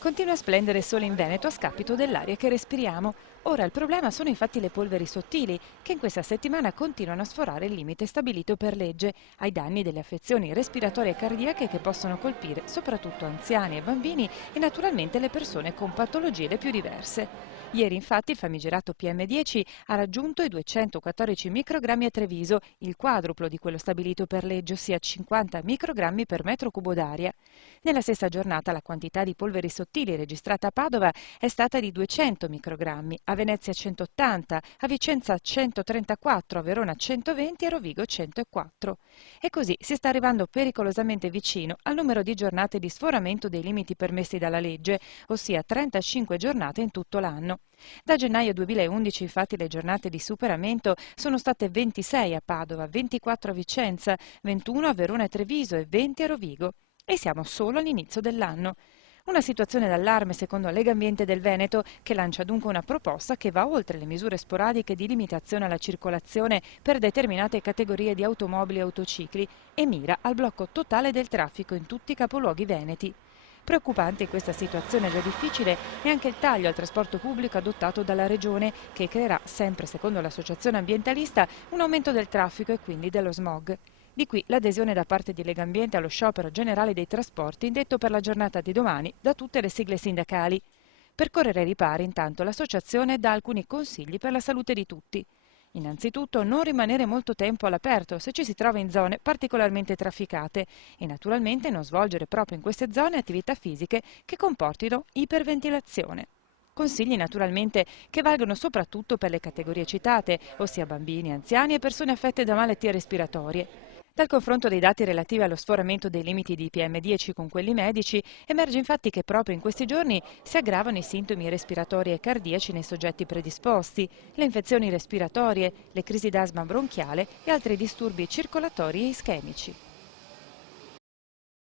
Continua a splendere solo in Veneto a scapito dell'aria che respiriamo. Ora il problema sono infatti le polveri sottili, che in questa settimana continuano a sforare il limite stabilito per legge, ai danni delle affezioni respiratorie e cardiache che possono colpire soprattutto anziani e bambini e naturalmente le persone con patologie le più diverse. Ieri infatti il famigerato PM10 ha raggiunto i 214 microgrammi a Treviso, il quadruplo di quello stabilito per legge, ossia 50 microgrammi per metro cubo d'aria. Nella stessa giornata la quantità di polveri sottili registrata a Padova è stata di 200 microgrammi, a Venezia 180, a Vicenza 134, a Verona 120 e a Rovigo 104. E così si sta arrivando pericolosamente vicino al numero di giornate di sforamento dei limiti permessi dalla legge, ossia 35 giornate in tutto l'anno. Da gennaio 2011 infatti le giornate di superamento sono state 26 a Padova, 24 a Vicenza, 21 a Verona e Treviso e 20 a Rovigo. E siamo solo all'inizio dell'anno. Una situazione d'allarme secondo Legambiente del Veneto, che lancia dunque una proposta che va oltre le misure sporadiche di limitazione alla circolazione per determinate categorie di automobili e autocicli e mira al blocco totale del traffico in tutti i capoluoghi veneti. Preoccupante in questa situazione già difficile è anche il taglio al trasporto pubblico adottato dalla Regione, che creerà, sempre secondo l'associazione ambientalista, un aumento del traffico e quindi dello smog. Di qui l'adesione da parte di Legambiente allo sciopero generale dei trasporti indetto per la giornata di domani da tutte le sigle sindacali. Per correre ai ripari, intanto, l'associazione dà alcuni consigli per la salute di tutti. Innanzitutto non rimanere molto tempo all'aperto se ci si trova in zone particolarmente trafficate e naturalmente non svolgere proprio in queste zone attività fisiche che comportino iperventilazione. Consigli naturalmente che valgono soprattutto per le categorie citate, ossia bambini, anziani e persone affette da malattie respiratorie. Dal confronto dei dati relativi allo sforamento dei limiti di PM10 con quelli medici, emerge infatti che proprio in questi giorni si aggravano i sintomi respiratori e cardiaci nei soggetti predisposti, le infezioni respiratorie, le crisi d'asma bronchiale e altri disturbi circolatori e ischemici.